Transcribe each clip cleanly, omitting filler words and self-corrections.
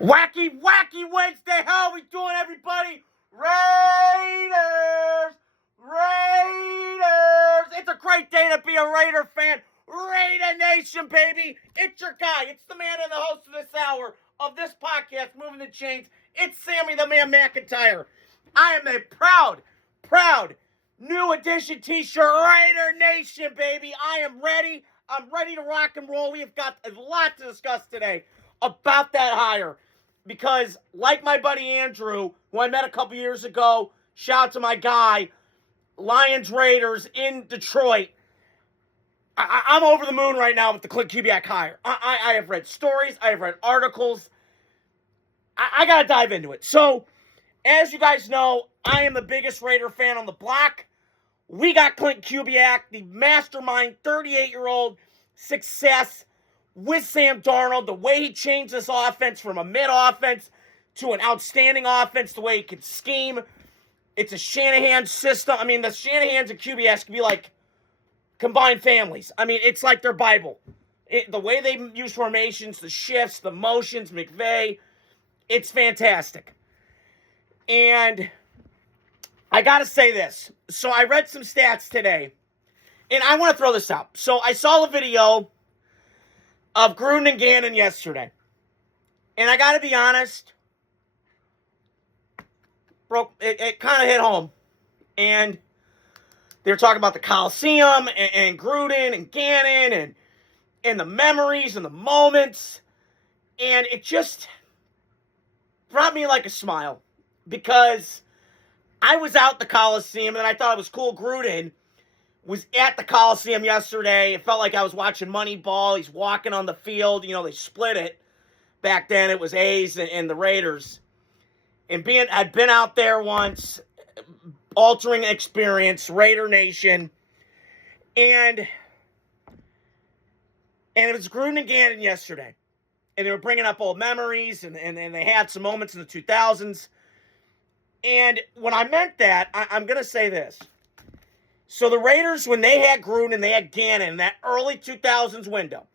Wacky Wednesday. How are we doing, everybody? Raiders! It's a great day to be a Raider fan. Raider Nation, baby. It's your guy. It's the man and the host of this hour of this podcast, Moving the Chains. It's Sammy the Man McIntyre. I am a proud new edition t-shirt. Raider Nation, baby. I am ready. I'm ready to rock and roll. We have got a lot to discuss today about that hire. Because, like my buddy Andrew, who I met a couple years ago, shout out to my guy, Lions Raiders in Detroit. I'm over the moon right now with the Klint Kubiak hire. I have read stories. I have read articles. I got to dive into it. So, as you guys know, I am the biggest Raider fan on the block. We got Klint Kubiak, the mastermind, 38-year-old success with Sam Darnold, the way he changed this offense from a mid-offense to an outstanding offense, the way he can scheme. It's a Shanahan system. I mean, the Shanahans and Kubiaks can be like combined families. I mean, it's like their Bible. The way they use formations, the shifts, the motions, McVay, it's fantastic. And I got to say this. So I read some stats today, and I want to throw this out. So I saw the video of Gruden and Gannon yesterday. And I got to be honest, it kind of hit home. And they were talking about the Coliseum and Gruden and Gannon and the memories and the moments. And it just brought me like a smile. Because I was out the Coliseum and I thought it was cool. Gruden was at the Coliseum yesterday. It felt like I was watching Moneyball. He's walking on the field. You know, they split it. Back then, it was A's and the Raiders. And I'd been out there once, altering experience, Raider Nation. And it was Gruden and Gannon yesterday. And they were bringing up old memories, and they had some moments in the 2000s. And when I meant that, I'm going to say this. So the Raiders, when they had Gruden and they had Gannon in that early 2000s window,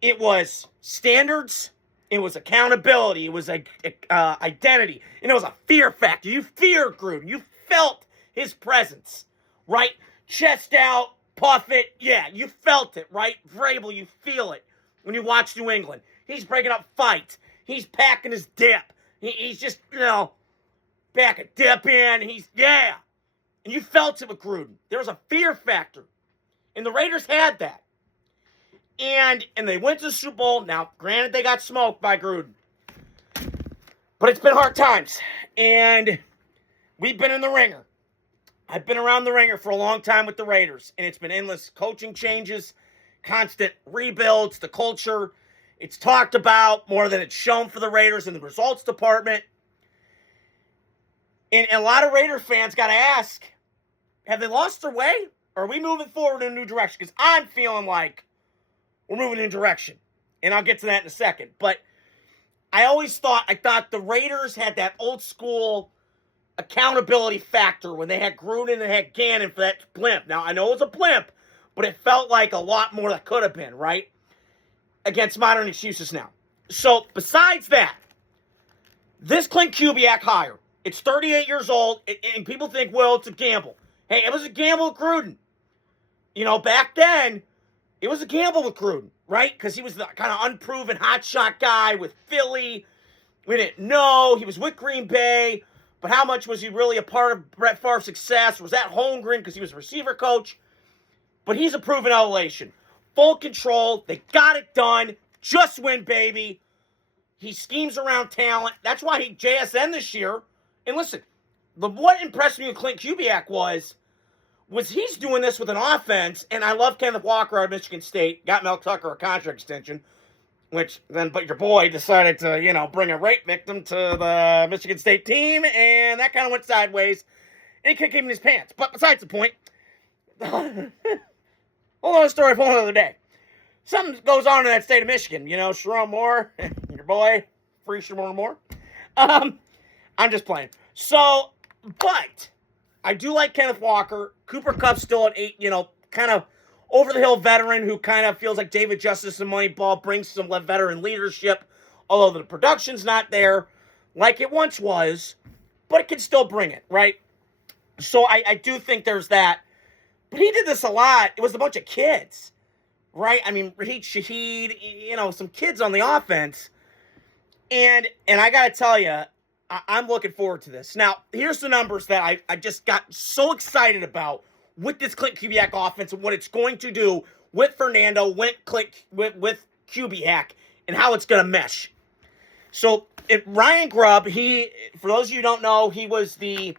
it was standards, it was accountability, it was identity, and it was a fear factor. You feared Gruden. You felt his presence, right? Chest out, puff it. Yeah, you felt it, right? Vrabel, you feel it when you watch New England. He's breaking up fights. He's packing his dip. He's just, back a dip in. Yeah. And you felt it with Gruden. There was a fear factor. And the Raiders had that. And they went to the Super Bowl. Now, granted, they got smoked by Gruden. But it's been hard times. And we've been in the ringer. I've been around the ringer for a long time with the Raiders. And it's been endless coaching changes, constant rebuilds, the culture. It's talked about more than it's shown for the Raiders in the results department. And a lot of Raider fans got to ask, have they lost their way? Or are we moving forward in a new direction? Because I'm feeling like we're moving in a direction. And I'll get to that in a second. But I thought the Raiders had that old school accountability factor when they had Gruden and they had Gannon for that blimp. Now, I know it was a blimp, but it felt like a lot more that could have been, right? Against modern excuses now. So, besides that, this Klint Kubiak hire, it's 38 years old, and people think, well, it's a gamble. Hey, it was a gamble with Gruden. Back then, it was a gamble with Gruden, right? Because he was the kind of unproven hotshot guy with Philly. We didn't know. He was with Green Bay. But how much was he really a part of Brett Favre's success? Was that Holmgren because he was a receiver coach? But he's a proven elevation. Full control. They got it done. Just win, baby. He schemes around talent. That's why he JSN this year. And listen, what impressed me with Klint Kubiak was he's doing this with an offense, and I love Kenneth Walker out of Michigan State, got Mel Tucker a contract extension, but your boy decided to, bring a rape victim to the Michigan State team, and that kind of went sideways, and he couldn't keep him in his pants. But besides the point, hold on a story for another day. Something goes on in that state of Michigan, Sherrone Moore, your boy, free Sherrone Moore. I'm just playing. So, but I do like Kenneth Walker. Cooper Kupp's still at 8, kind of over-the-hill veteran who kind of feels like David Justice and Moneyball, brings some veteran leadership although the production's not there like it once was, but it can still bring it, right? So I do think there's that. But he did this a lot. It was a bunch of kids, right? I mean, Raheem Shaheed, some kids on the offense. And I got to tell you, I'm looking forward to this. Now, here's the numbers that I just got so excited about with this Klint Kubiak offense and what it's going to do with Fernando, with Kubiak, and how it's going to mesh. So, Ryan Grubb, for those of you who don't know, he was Kalen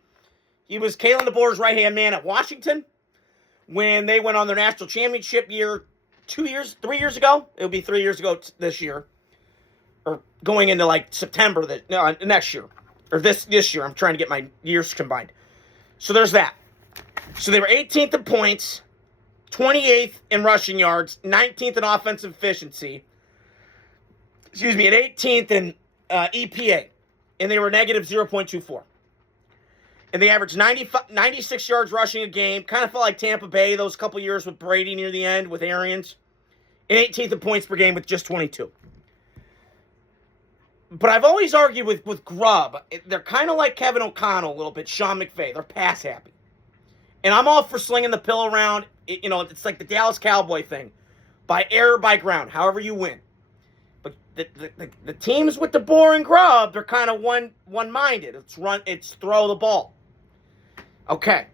DeBoer's right-hand man at Washington when they went on their national championship year 3 years ago. It'll be 3 years ago this year. Or going into like September next year. Or this year. I'm trying to get my years combined. So there's that. So they were 18th in points, 28th in rushing yards, 19th in offensive efficiency. And 18th in EPA. And they were negative 0.24. And they averaged 96 yards rushing a game. Kind of felt like Tampa Bay those couple years with Brady near the end with Arians. And 18th in points per game with just 22. But I've always argued with Grubb. They're kind of like Kevin O'Connell a little bit, Sean McVay. They're pass happy. And I'm all for slinging the pill around. It's like the Dallas Cowboy thing. By air or by ground, however you win. But the teams with DeBoer and Grubb, they're kind of one-minded. It's throw the ball. Okay.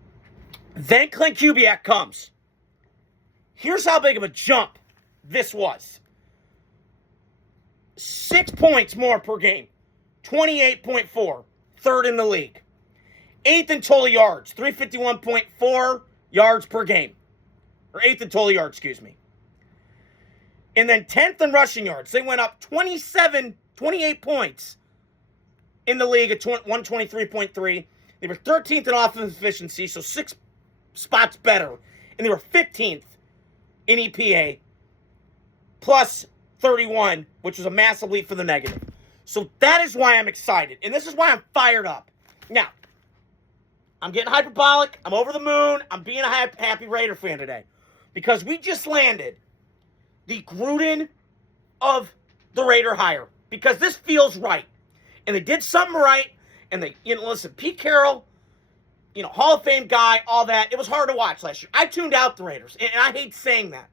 Then Klint Kubiak comes. Here's how big of a jump this was. 6 points more per game. 28.4. Third in the league. 8th in total yards. 351.4 yards per game. Or 8th in total yards, excuse me. And then 10th in rushing yards. They went up 28 points in the league at 123.3. They were 13th in offensive efficiency, so 6 spots better. And they were 15th in EPA, plus 31, which was a massive leap for the negative. So that is why I'm excited. And this is why I'm fired up. Now, I'm getting hyperbolic. I'm over the moon. I'm being a happy Raider fan today. Because we just landed the Gruden of the Raider hire. Because this feels right. And they did something right. And they, listen, Pete Carroll, Hall of Fame guy, all that. It was hard to watch last year. I tuned out the Raiders. And I hate saying that.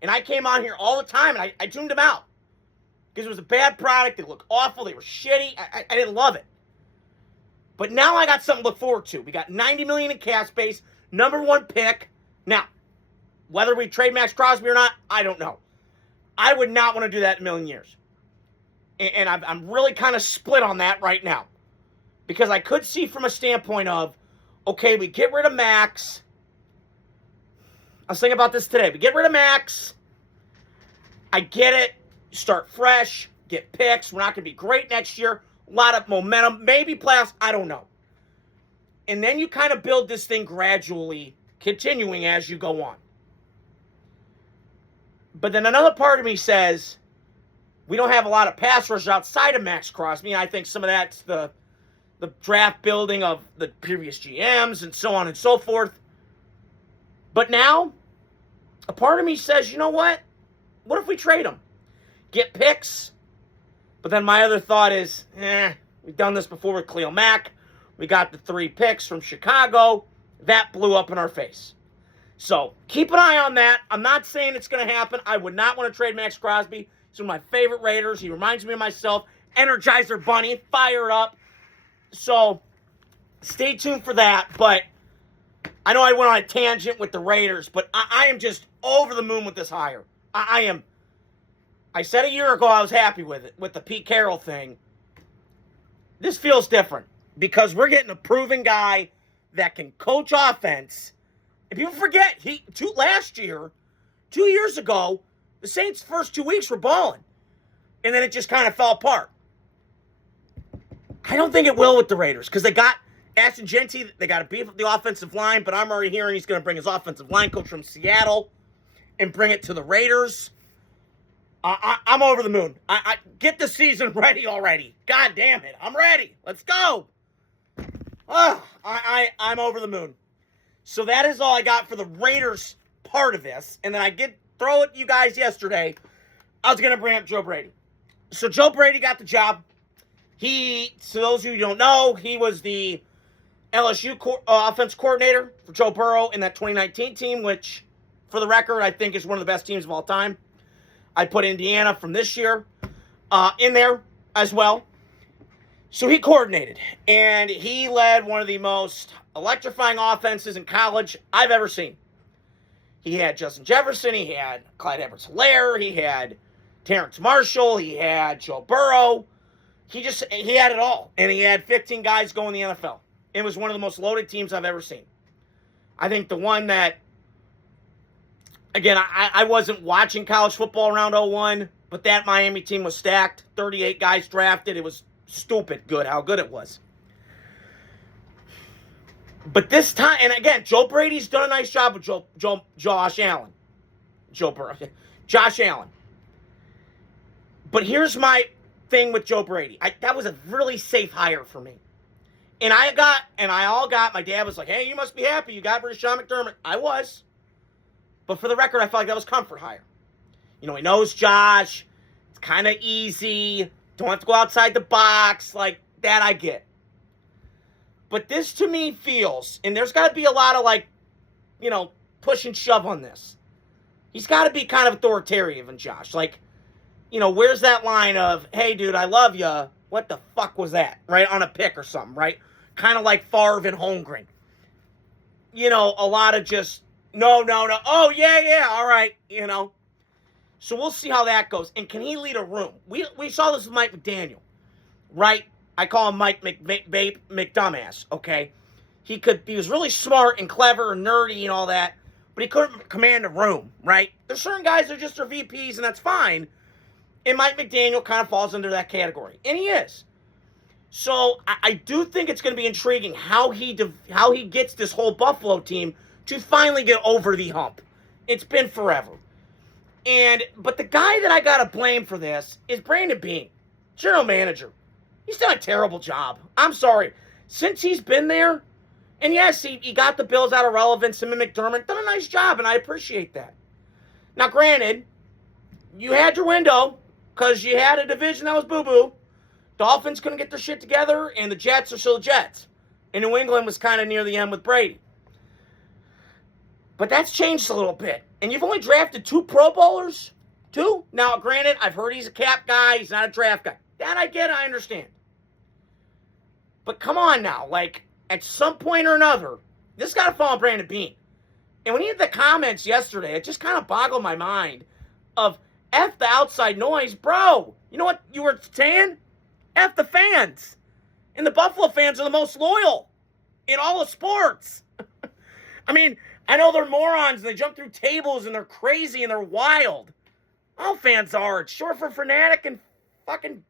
And I came on here all the time, and I tuned them out. Because it was a bad product. They looked awful. They were shitty. I didn't love it. But now I got something to look forward to. We got $90 million in cap space. Number 1 pick. Now, whether we trade Max Crosby or not, I don't know. I would not want to do that in a million years. And I'm really kind of split on that right now. Because I could see from a standpoint of, okay, we get rid of Max. I was thinking about this today. We get rid of Max. I get it. Start fresh. Get picks. We're not going to be great next year. A lot of momentum. Maybe playoffs. I don't know. And then you kind of build this thing gradually, continuing as you go on. But then another part of me says, we don't have a lot of pass rush outside of Max Crosby. I think some of that's the draft building of the previous GMs and so on and so forth. But now, a part of me says, you know what? What if we trade him? Get picks. But then my other thought is, we've done this before with Khalil Mack. We got the 3 picks from Chicago. That blew up in our face. So, keep an eye on that. I'm not saying it's going to happen. I would not want to trade Max Crosby. He's one of my favorite Raiders. He reminds me of myself. Energizer Bunny. Fire up. So, stay tuned for that. But I know I went on a tangent with the Raiders, but I am just over the moon with this hire. I am. I said a year ago I was happy with it, with the Pete Carroll thing. This feels different because we're getting a proven guy that can coach offense. And people forget, last year, 2 years ago, the Saints' first 2 weeks were balling. And then it just kind of fell apart. I don't think it will with the Raiders because they got Ashton Genty. They got to beef up the offensive line, but I'm already hearing he's going to bring his offensive line coach from Seattle and bring it to the Raiders. I'm over the moon. I get the season ready already. God damn it. I'm ready. Let's go. I'm over the moon. So that is all I got for the Raiders part of this. And then I did throw it to you guys yesterday. I was going to bring up Joe Brady. So Joe Brady got the job. So those of you who don't know, he was the LSU offense coordinator for Joe Burrow in that 2019 team, which, for the record, I think is one of the best teams of all time. I put Indiana from this year in there as well. So he coordinated, and he led one of the most electrifying offenses in college I've ever seen. He had Justin Jefferson, he had Clyde Edwards-Helaire, he had Terrence Marshall, he had Joe Burrow. He had it all, and he had 15 guys go in the NFL. It was one of the most loaded teams I've ever seen. I think the one that, again, I wasn't watching college football around 01, but that Miami team was stacked. 38 guys drafted. It was stupid good how good it was. But this time, and again, Joe Brady's done a nice job with Josh Allen. Josh Allen. But here's my thing with Joe Brady. That was a really safe hire for me. And my dad was like, hey, you must be happy you got rid of Sean McDermott. I was. But for the record, I felt like that was comfort hire. He knows Josh. It's kind of easy. Don't have to go outside the box. Like, that I get. But this to me feels, and there's got to be a lot of push and shove on this. He's got to be kind of authoritarian in Josh. Like, where's that line of, hey, dude, I love you. What the fuck was that? Right? On a pick or something, right? Kind of like Favre and Holmgren. A lot of just, no. Oh, yeah, all right, So we'll see how that goes. And can he lead a room? We saw this with Mike McDaniel, right? I call him Mike McDumbass, okay? He was really smart and clever and nerdy and all that, but he couldn't command a room, right? There's certain guys that just are VPs, and that's fine. And Mike McDaniel kind of falls under that category. And he is. So I do think it's going to be intriguing how he gets this whole Buffalo team to finally get over the hump. It's been forever. But the guy that I got to blame for this is Brandon Beane, general manager. He's done a terrible job. I'm sorry. Since he's been there, and yes, he got the Bills out of relevance, him and McDermott done a nice job, and I appreciate that. Now, granted, you had your window because you had a division that was boo-boo. Dolphins couldn't get their shit together, and the Jets are still the Jets. And New England was kind of near the end with Brady. But that's changed a little bit. And you've only drafted 2 Pro Bowlers? 2? Now, granted, I've heard he's a cap guy. He's not a draft guy. That I get, I understand. But come on now. At some point or another, this got to fall on Brandon Beane. And when he had the comments yesterday, it just kind of boggled my mind of F the outside noise. Bro, you know what you were saying? F the fans. And the Buffalo fans are the most loyal in all of sports. I mean, I know they're morons and they jump through tables and they're crazy and they're wild. All fans are. It's short for fanatic and fucking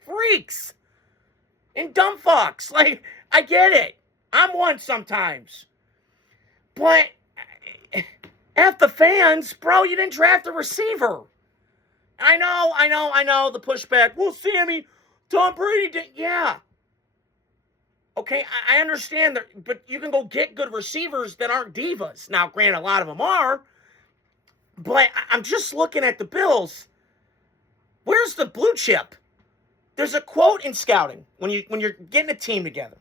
freaks. And dumb fucks. I get it. I'm one sometimes. But F the fans, bro, you didn't draft a receiver. I know, the pushback. Well, Sammy, Tom Brady did. Yeah. Okay, I understand that, but you can go get good receivers that aren't divas. Now, granted, a lot of them are, but I'm just looking at the Bills. Where's the blue chip? There's a quote in scouting when you're getting a team together.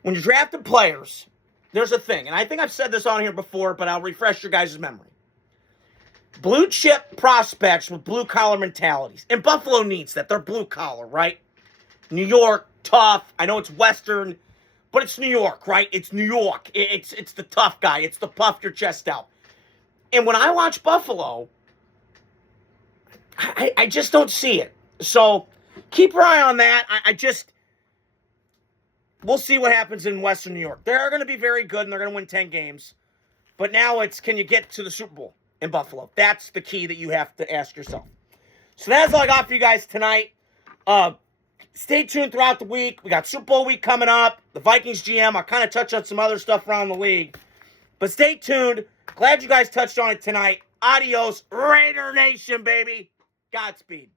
When you're drafting players, there's a thing, and I think I've said this on here before, but I'll refresh your guys' memory. Blue chip prospects with blue collar mentalities. And Buffalo needs that. They're blue collar, right? New York, tough. I know it's Western, but it's New York, right? It's New York. It's the tough guy. It's the puff your chest out. And when I watch Buffalo, I just don't see it. So keep your eye on that. We'll see what happens in Western New York. They're going to be very good, and they're going to win 10 games. But now it's, can you get to the Super Bowl in Buffalo? That's the key that you have to ask yourself. So that's all I got for you guys tonight. Stay tuned throughout the week. We got Super Bowl week coming up. The Vikings GM. I'll kind of touch on some other stuff around the league. But stay tuned. Glad you guys touched on it tonight. Adios, Raider Nation, baby. Godspeed.